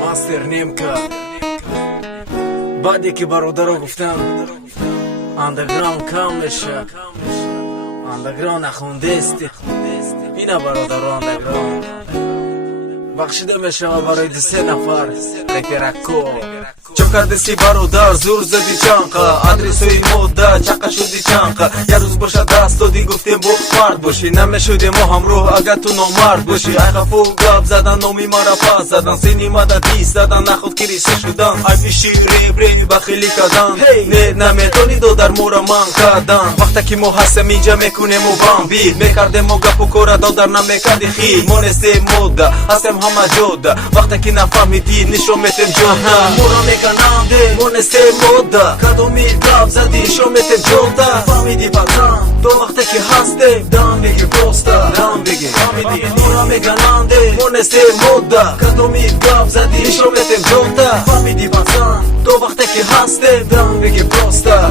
ماستر نیمکا بعد یکی برادرها گفتم اندرگراند کم بشه. اندرگراند نخونده استی اینا برادرها اندرگراند بخشیده میشه برای 3 نفر رپرکو. چو کردستی برادر زور زدی چانقا آدرسوی مدت چقه شدی چانقا. یه روز باشه دست دادی گفتیم با مرد باشی نمیشدی ما همراه اگر تو نامرد باشی. ای خفو گپ زدن نامی مرا پس زدن سینی مده دیست زدن نخود کریسه شدن. ای پیشی ریب بخیلی کردن نه نمیتونی دو در مورا من کردن. وقتا که ما هستم اینجا میکنیم و بام بید میکردیم و گپ و کورا دو در نمیکردی خیل ما نستیم مده هستم همه جوده. وقتا که نفهمیدی نشون میتیم جوده مورا میکننده ما نستیم مده کدومی گپ زدی شو میتیم جوده. فهمیدی پتران تو وقتا که هستیم دام بگی پروستا دام بگی فهمیدی مورا میکننده ما نستیم مده کدومی گپ زدی شو میتیم جوده. فهمیدی پتران تو وقتا که هستیم دام بگی پروستا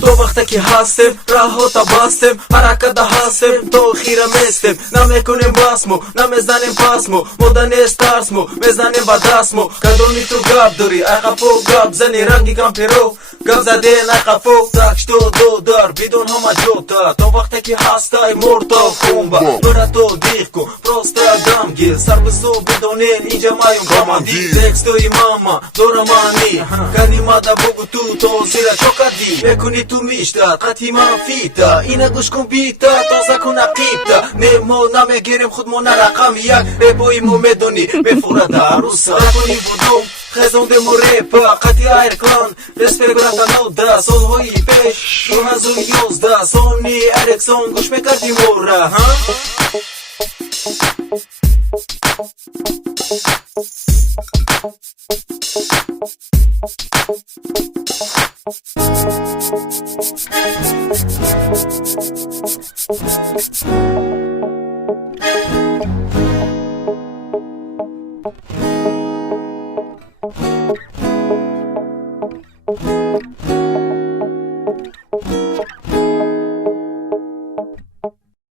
تو وقتا که هستیم راه تا باستیم حرکت هستیم تو خیره میستیم نمیکنیم باسمو نمیزنیم پاسمو مده نیست ترسمو میزنیم با دستمو. کدومی تو گپ داری ای خفو گپ زنی رنگی کم پیرو گپ زدین ای خفو تکش تو دو دار بدون همه جوتا. تو وقتا که هستی مرتا خونبا برا تو دیخ کن پروستا دم گیر سر بزو بدونین اینجا مایم کامندی تکس توی ماما دورا مانی کنی مادا بگو تو زیرا چوکدی بکنی تو میشتاد قطعی من فیتا اینه گوش کن بیتا تازه کن عقیبتا نمو نمیگیریم خودمون رقم یک ربویمو میدونی بفورد عروسا ربوی بودم خزونده مو ریپا قطعی ایرکلان رسپیک برکن نوده سالهایی پیش 2011 سونی اریکسون گوش میکردی مورا ها